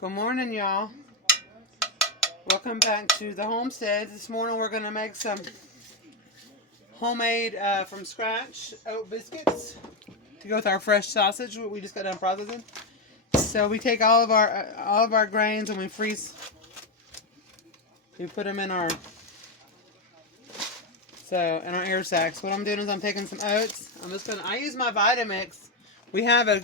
Good morning, y'all. Welcome back to the Homestead. This morning we're going to make some homemade from scratch oat biscuits to go with our fresh sausage we just got done processing. So we take all of our grains and we freeze. We put them in our air sacks. What I'm doing is I'm taking some oats. I use my Vitamix. We have a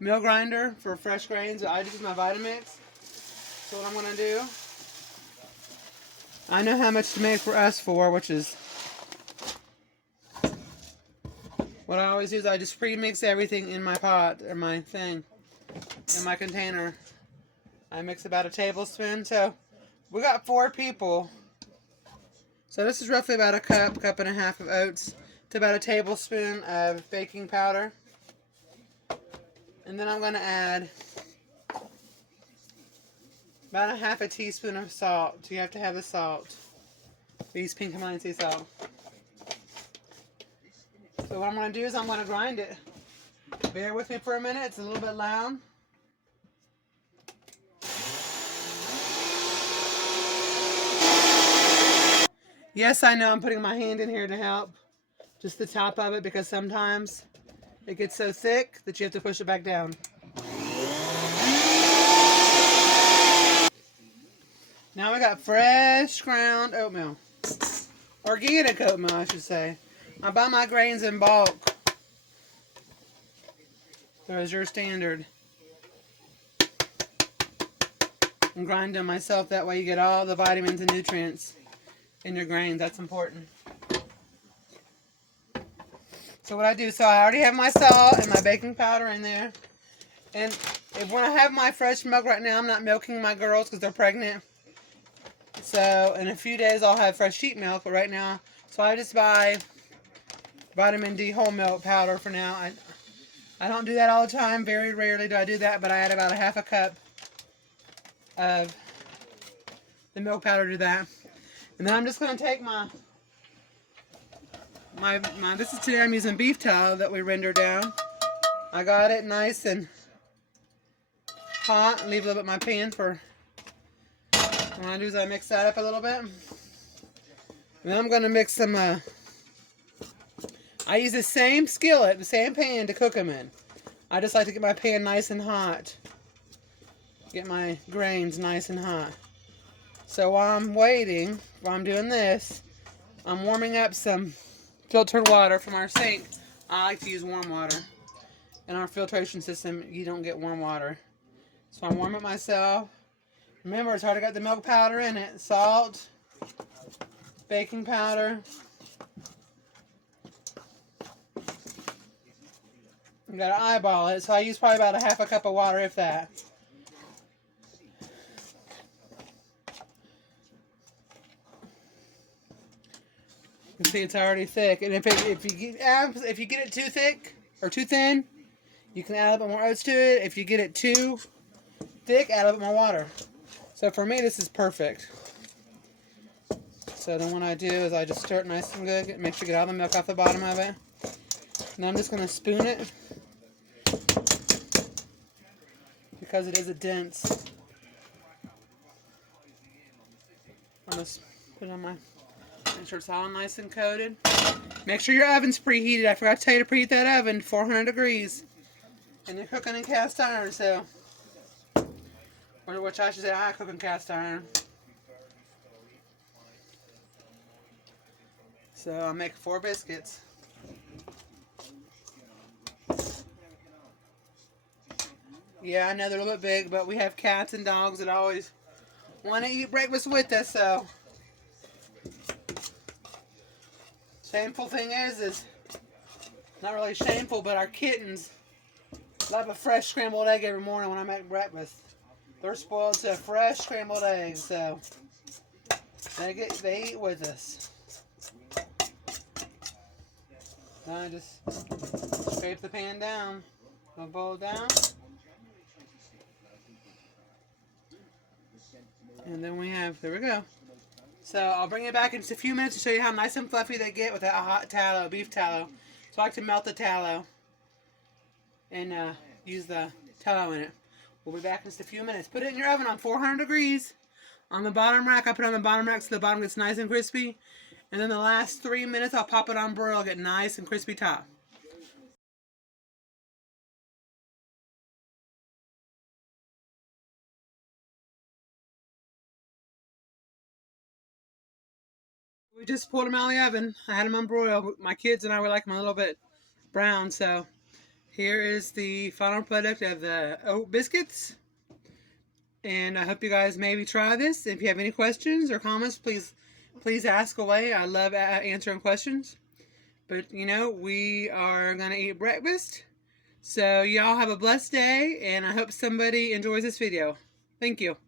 mill grinder for fresh grains. So I use my Vitamix. So what I'm going to do, I know how much to make for us which is, what I always do is I just pre-mix everything in my pot, or my thing, in my container. I mix about a tablespoon. So we got 4 people. So this is roughly about a cup and a half of oats to about a tablespoon of baking powder. And then I'm going to add about a half a teaspoon of salt. You have to have the salt. These pink Himalayan sea salt. So what I'm going to do is I'm going to grind it. Bear with me for a minute. It's a little bit loud. Yes, I know I'm putting my hand in here to help. Just the top of it, because sometimes it gets so thick that you have to push it back down. Now we got fresh ground oatmeal. Organic oatmeal, I should say. I buy my grains in bulk. There's your standard. And grind them myself. That way you get all the vitamins and nutrients in your grains. That's important. So what I do, so I already have my salt and my baking powder in there. And when I have my fresh milk right now, I'm not milking my girls because they're pregnant. So in a few days I'll have fresh sheep milk, but right now, so I just buy vitamin D whole milk powder for now. I don't do that all the time. Very rarely do I do that, but I add about a half a cup of the milk powder to that. And then I'm just going to take my this is today I'm using beef tallow that we render down. I got it nice and hot. Leave a little bit in my pan for, what I do is I mix that up a little bit. And then I'm going to mix some, I use the same skillet, the same pan to cook them in. I just like to get my pan nice and hot. Get my grains nice and hot. So while I'm waiting, while I'm doing this, I'm warming up some filtered water from our sink. I like to use warm water. In our filtration system, you don't get warm water. So I'm warming it myself. Remember, it's already got the milk powder in it. Salt, baking powder. You gotta eyeball it. So I use probably about a half a cup of water, if that. You can see it's already thick, and if you get it too thick or too thin, you can add a little bit more oats to it. If you get it too thick, add a little bit more water. So for me, this is perfect. So then what I do is I just stir it nice and good, make sure you get all the milk off the bottom of it. And I'm just going to spoon it because it is a dense. I'm going to put it on my. Make sure it's all nice and coated. Make sure your oven's preheated. I forgot to tell you to preheat that oven 400 degrees. And you're cooking in cast iron, so. Or which I should say, I cook in cast iron. So I'll make 4 biscuits. Yeah, I know they're a little bit big, but we have cats and dogs that always want to eat breakfast with us, so. Shameful thing is not really shameful, but our kittens love a fresh scrambled egg every morning when I make breakfast. They're spoiled to a fresh scrambled egg, so they eat with us. Now I just scrape the pan down, the bowl down, and then there we go. So I'll bring it back in just a few minutes to show you how nice and fluffy they get with that hot tallow, beef tallow. So I like to melt the tallow and use the tallow in it. We'll be back in just a few minutes. Put it in your oven on 400 degrees. On the bottom rack, I put it on the bottom rack so the bottom gets nice and crispy. And then the last 3 minutes, I'll pop it on broil, get nice and crispy top. We just pulled them out of the oven. I had them on broil. My kids and I were like them a little bit brown, so here is the final product of the oat biscuits. And I hope you guys maybe try this. If you have any questions or comments, please ask away. I love answering questions. But, you know, we are going to eat breakfast. So y'all have a blessed day, and I hope somebody enjoys this video. Thank you.